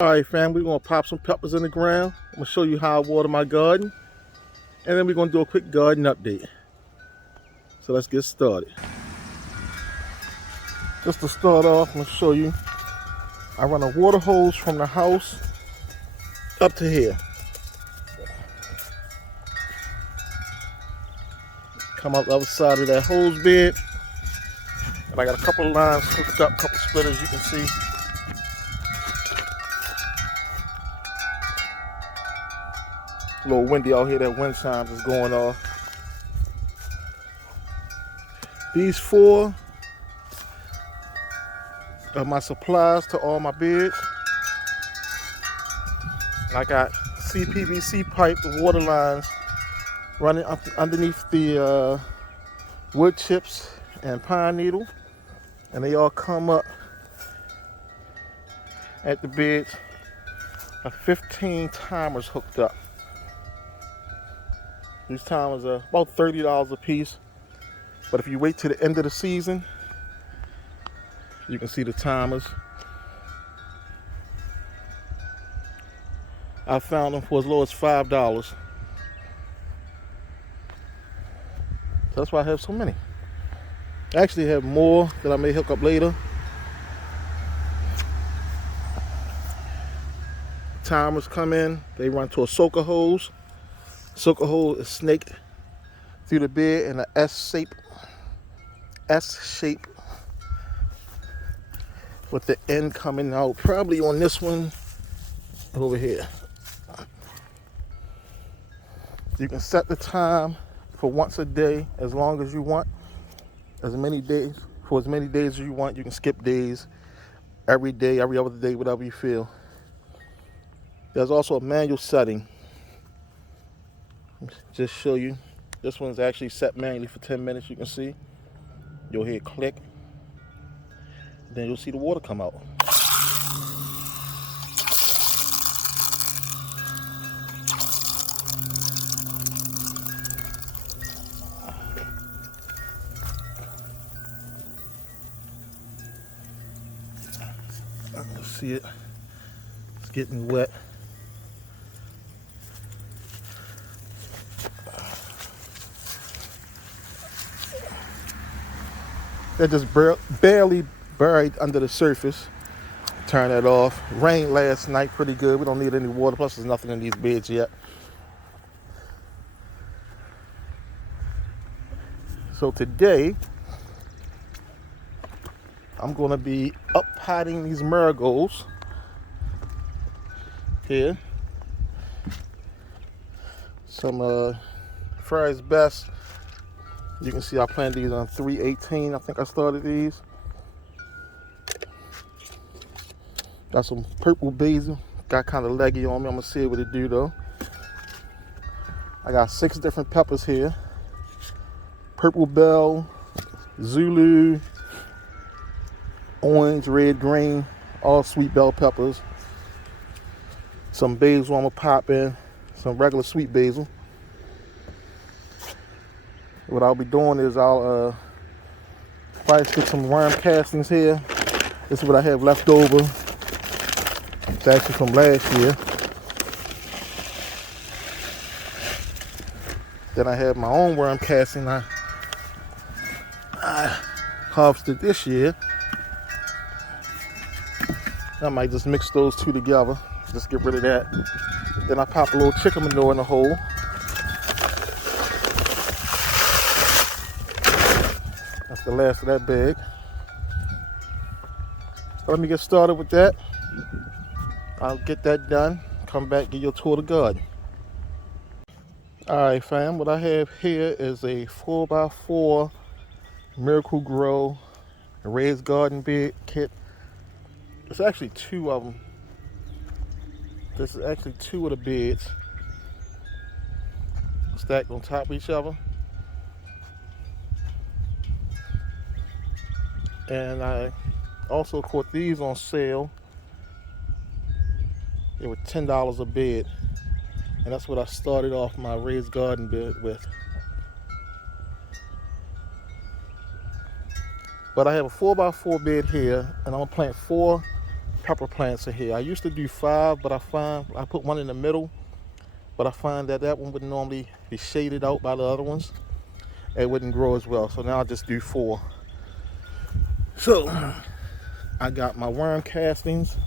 Alright fam, we're going to pop some peppers in the ground. I'm going to show you how I water my garden. And then we're going to do a quick garden update. So let's get started. Just to start off, I'm going to show you. I run a water hose from the house up to here. Come up the other side of that hose bed. And I got a couple of lines hooked up, a couple splitters you can see. A little windy out here, that wind chimes is going off. These four are my supplies to all my beds. I got CPVC pipe, the water lines running up underneath the wood chips and pine needle, and they all come up at the beds. I have 15 timers hooked up. These timers are about $30 a piece, but if you wait to the end of the season, you can see the timers. I found them for as low as $5. So that's why I have so many. I actually have more that I may hook up later. Timers come in, they run to a soaker hose. Soaker hose is snaked through the bed in an S shape with the end coming out probably on this one over here. You can set the time for once a day as long as you want, for as many days as you want. You can skip days, every day, every other day, whatever you feel. There's also a manual setting. Just show you. This one's actually set manually for 10 minutes, you can see. You'll hear click. Then you'll see the water come out. You'll see it. It's getting wet. They're just barely buried under the surface. Turn that off. Rained last night pretty good. We don't need any water. Plus there's nothing in these beds yet. So today, I'm going to be up potting these marigolds here. Some Fry's Best. You can see I planted these on 3/18. I think I started these. Got some purple basil. Got kind of leggy on me. I'm going to see what it do though. I got 6 different peppers here. Purple bell, Zulu, orange, red, green, all sweet bell peppers. Some basil I'm going to pop in. Some regular sweet basil. What I'll be doing is I'll probably stick some worm castings here. This is what I have left over. It's actually from last year. Then I have my own worm casting I harvested this year. I might just mix those two together. Just get rid of that. Then I pop a little chicken manure in the hole. That's the last of that bag. Let me get started with that. I'll get that done. Come back, give you a tour of the garden. Alright fam, what I have here is a 4x4 Miracle Grow raised garden bed kit. It's actually 2 of them. This is actually 2 of the beds stacked on top of each other. And I also caught these on sale. They were $10 a bed. And that's what I started off my raised garden bed with. But I have a 4x4 bed here, and I'm gonna plant 4 pepper plants in here. I used to do 5, but I put one in the middle, but I find that one would normally be shaded out by the other ones. It wouldn't grow as well, so now I just do 4. So I got my worm castings.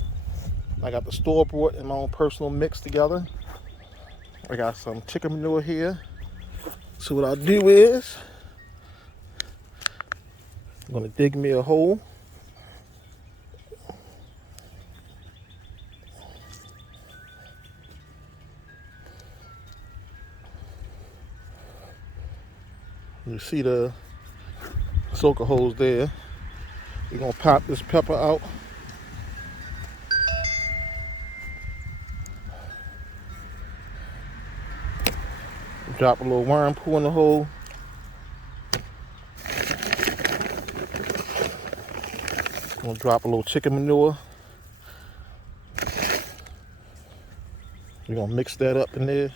I got the store-bought and my own personal mix together. I got some chicken manure here. So what I'll do is I'm gonna dig me a hole. You see the soaker holes there. We're gonna pop this pepper out. Drop a little worm poo in the hole. Gonna drop a little chicken manure. We're gonna mix that up in there.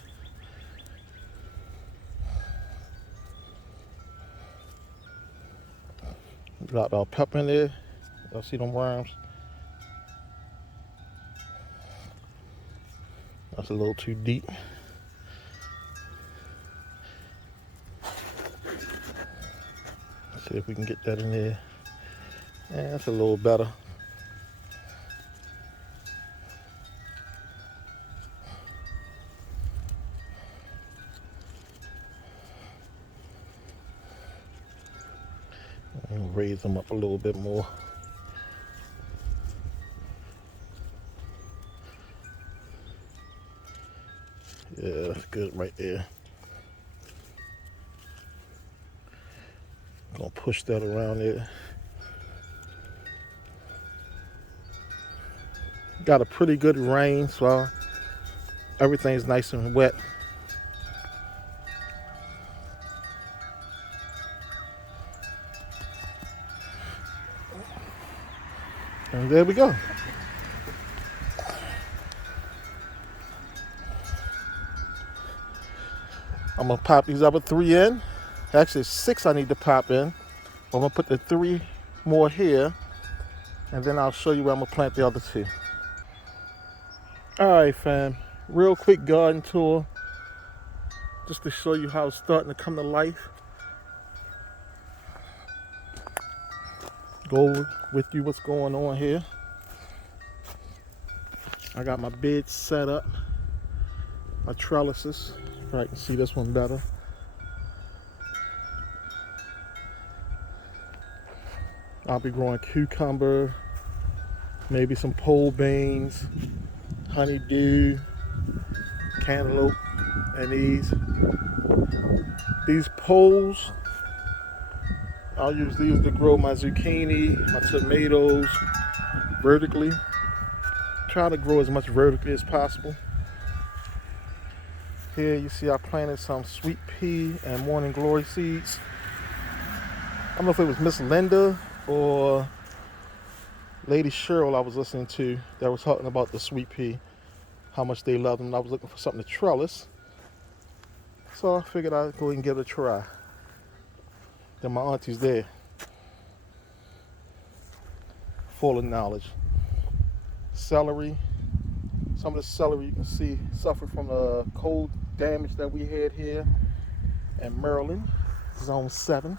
Drop our pepper in there. Y'all see them worms? That's a little too deep. Let's see if we can get that in there. Yeah, that's a little better. And raise them up a little bit more. Yeah, that's good right there. Gonna push that around there. Got a pretty good rain, so everything's nice and wet. And there we go. I'm gonna pop these other 3 in. Actually, 6 I need to pop in. I'm gonna put the 3 more here, and then I'll show you where I'm gonna plant the other 2. All right, fam. Real quick garden tour, just to show you how it's starting to come to life. Go with you what's going on here. I got my beds set up, my trellises. Probably can see this one better. I'll be growing cucumber, maybe some pole beans, honeydew, cantaloupe, and these poles, I'll use these to grow my zucchini, my tomatoes vertically. Try to grow as much vertically as possible. Here you see I planted some sweet pea and morning glory seeds. I don't know if it was Miss Linda or Lady Cheryl I was listening to that was talking about the sweet pea, how much they love them. I was looking for something to trellis, so I figured I'd go ahead and give it a try. Then my auntie's there, full of knowledge. Celery. Some of the celery you can see suffered from the cold damage that we had here in Maryland, Zone 7.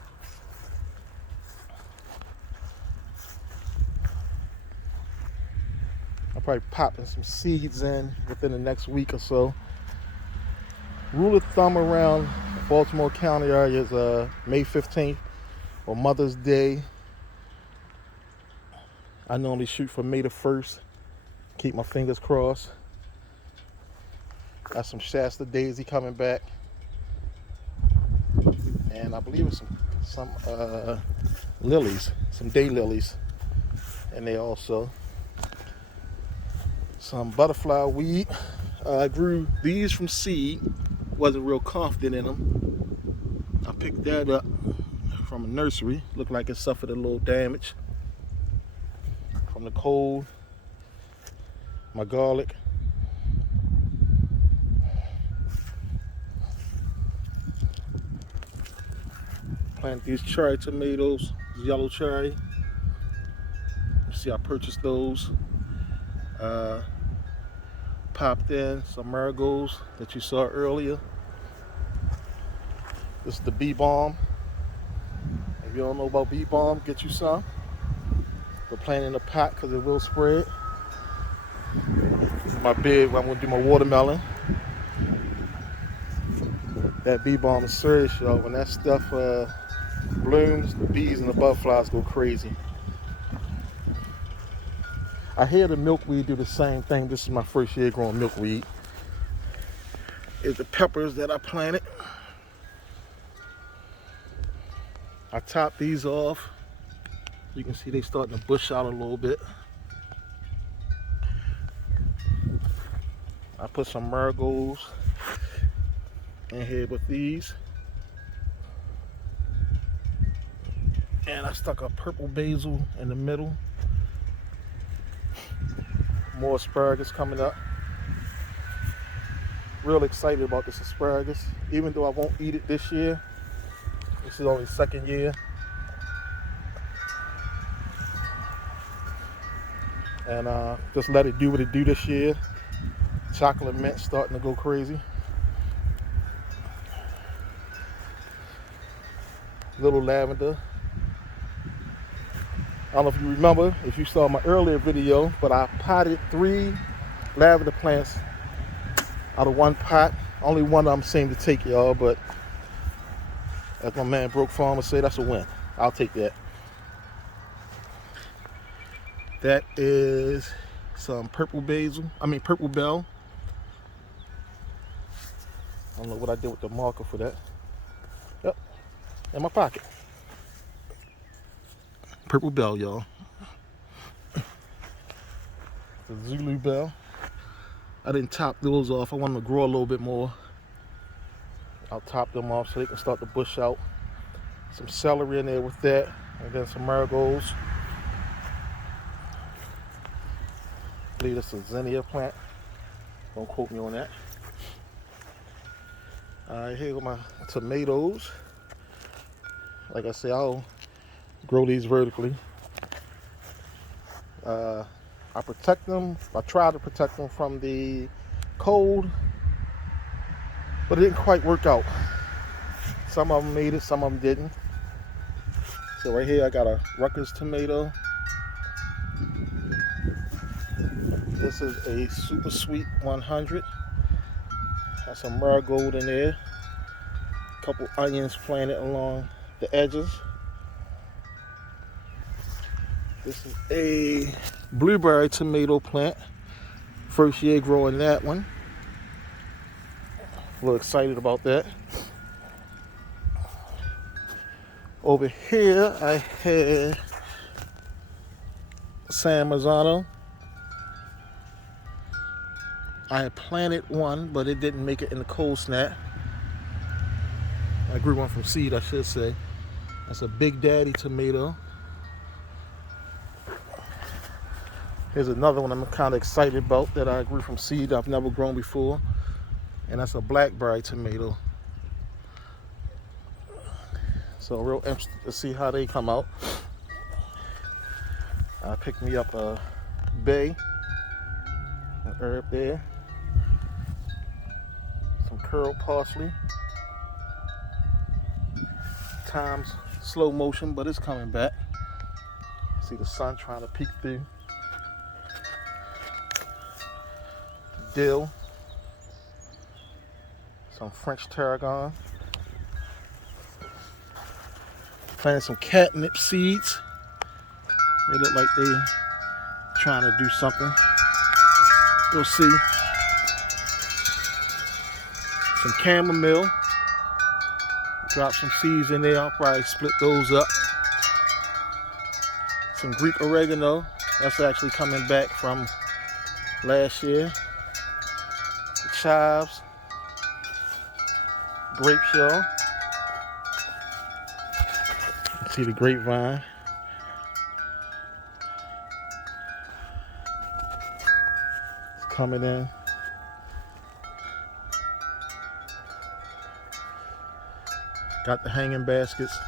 I'll probably popping some seeds in within the next week or so. Rule of thumb around Baltimore County area is May 15th or Mother's Day. I normally shoot for May the 1st. Keep my fingers crossed. Got some Shasta Daisy coming back. And I believe it's some lilies, some day lilies. And they also some butterfly weed. I grew these from seed. Wasn't real confident in them. I picked that up from a nursery. Looked like it suffered a little damage from the cold. My garlic. Plant these cherry tomatoes, yellow cherry. See, I purchased those. Popped in some marigolds that you saw earlier. This is the bee balm. If you don't know about bee balm, get you some. But plant in a pot because it will spread. This is my bed where I'm going to do my watermelon. That bee balm is serious, y'all. When that stuff blooms, the bees and the butterflies go crazy. I hear the milkweed do the same thing. This is my first year growing milkweed. Is the peppers that I planted. I topped these off. You can see they starting to bush out a little bit. I put some marigolds in here with these. And I stuck a purple basil in the middle. More asparagus coming up. Real excited about this asparagus. Even though I won't eat it this year. This is only second year. And just let it do what it do this year. Chocolate mint starting to go crazy. Little lavender. I don't know if you remember, if you saw my earlier video, but I potted 3 lavender plants out of one pot. Only one of them seemed to take, y'all, but as my man Broke Farmer say, that's a win. I'll take that. That is some purple bell. I don't know what I did with the marker for that. Yep, in my pocket. Purple bell, y'all. The Zulu bell. I didn't top those off. I want them to grow a little bit more. I'll top them off so they can start to bush out. Some celery in there with that, and then some marigolds. I believe this is a zinnia plant. Don't quote me on that. Alright, here go my tomatoes. Like I say, I'll grow these vertically. I protect them. I try to protect them from the cold, but it didn't quite work out. Some of them made it, some of them didn't. So right here I got a Rutgers tomato. This is a super sweet 100. Has some marigold in there. A couple onions planted along the edges. This is a blueberry tomato plant. First year growing that one. A little excited about that. Over here I had San Marzano. I had planted one, but it didn't make it in the cold snap. I grew one from seed, I should say. That's a Big Daddy tomato. Here's another one I'm kind of excited about that I grew from seed I've never grown before. And that's a blackberry tomato. So real interested to see how they come out. I picked me up a bay, an herb there. Some curled parsley. Time's slow motion, but it's coming back. See the sun trying to peek through. Dill. Some French tarragon. Planted some catnip seeds. They look like they trying to do something. We'll see. Some chamomile. Drop some seeds in there. I'll probably split those up. Some Greek oregano. That's actually coming back from last year. The chives. Grape shell. See the grapevine. It's coming in. Got the hanging baskets.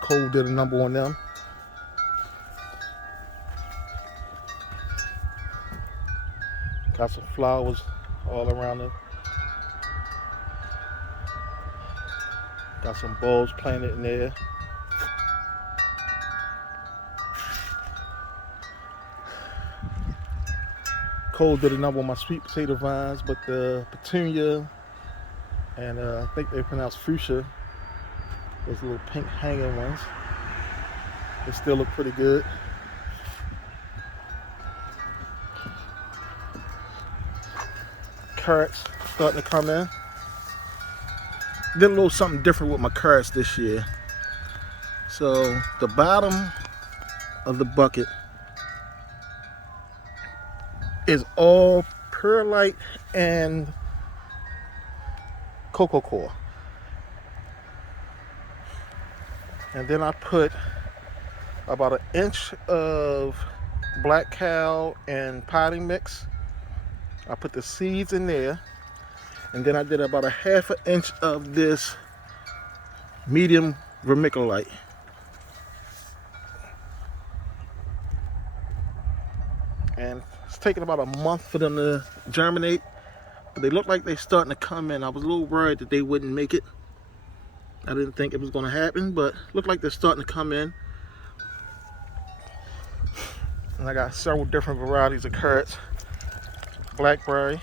Cole did a number on them. Got some flowers all around it. Got some bulbs planted in there. Cole did a number on my sweet potato vines, but the petunia and I think they pronounce fuchsia, those little pink hanging ones, they still look pretty good. Carrots starting to come in. Did a little something different with my carrots this year. So the bottom of the bucket is all perlite and cocoa coir. And then I put about an inch of black cow and potting mix. I put the seeds in there, and then I did about a half an inch of this medium vermiculite. And it's taking about a month for them to germinate, but they look like they're starting to come in. I was a little worried that they wouldn't make it. I didn't think it was going to happen, but look like they're starting to come in. And I got several different varieties of carrots. Blackberry.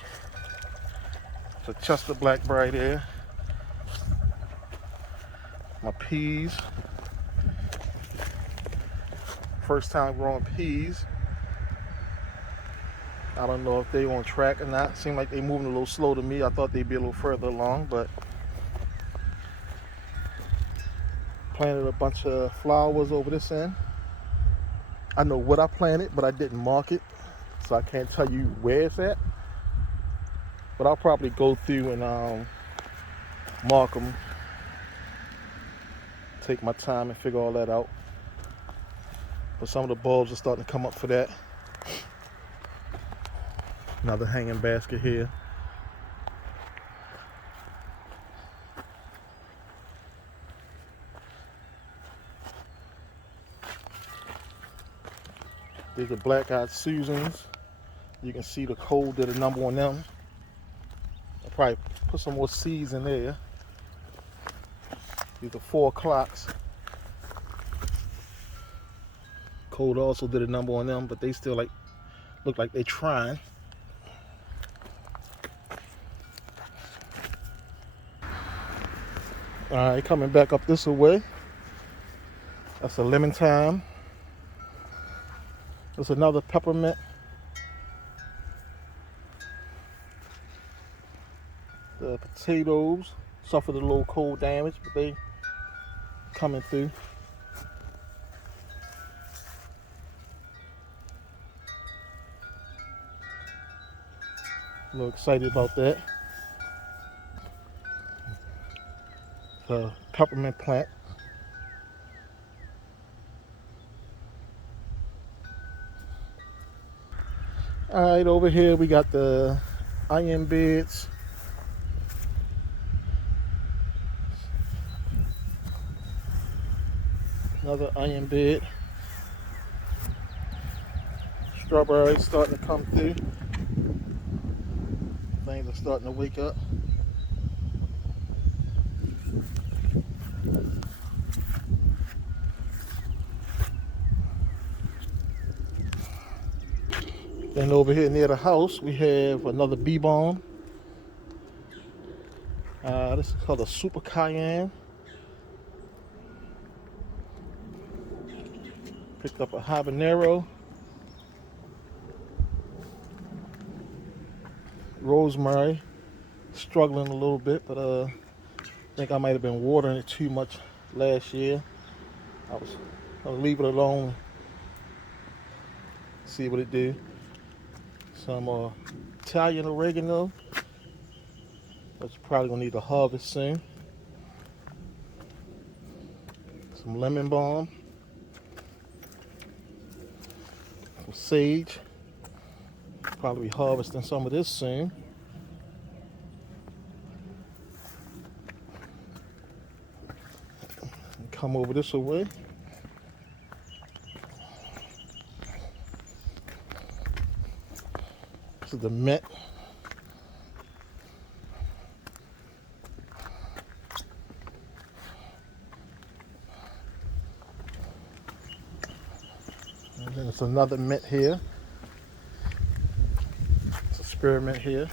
It's a Chester blackberry there. My peas. First time growing peas. I don't know if they on track or not. Seem like they're moving a little slow to me. I thought they'd be a little further along, but planted a bunch of flowers over this end. I know what I planted, but I didn't mark it, so I can't tell you where it's at. But I'll probably go through and mark them. Take my time and figure all that out. But some of the bulbs are starting to come up for that. Another hanging basket here. These are black-eyed Susans. You can see the Cole did a number on them. I'll probably put some more seeds in there. These are 4 o'clocks. Cole also did a number on them, but they still look like they're trying. Alright, coming back up this way. That's a lemon thyme. There's another peppermint. The potatoes suffered a little cold damage, but they coming through. A little excited about that. The peppermint plant. Alright, over here we got the onion beds. Another onion bed. Strawberries starting to come through. Things are starting to wake up. Then over here near the house we have another bee balm. This is called a Super Cayenne. Picked up a habanero. Rosemary. Struggling a little bit, but I think I might have been watering it too much last year. I was gonna leave it alone, see what it do. Some Italian oregano. That's probably gonna need a harvest soon. Some lemon balm. Some sage. Probably be harvesting some of this soon. And come over this way. This is the mint. And then it's another mint here. It's a spearmint here.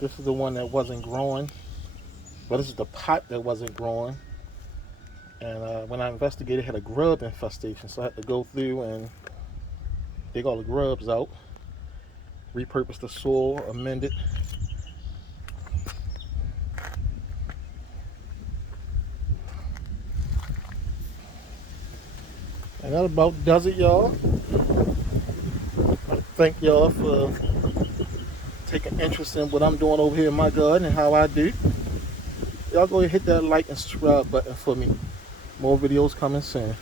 This is the one that wasn't growing. But this is the pot that wasn't growing. And when I investigated, it had a grub infestation. So I had to go through and dig all the grubs out, repurpose the soil, amend it. And that about does it, y'all. I thank y'all for taking interest in what I'm doing over here in my garden and how I do. Y'all go ahead and hit that like and subscribe button for me. More videos coming soon.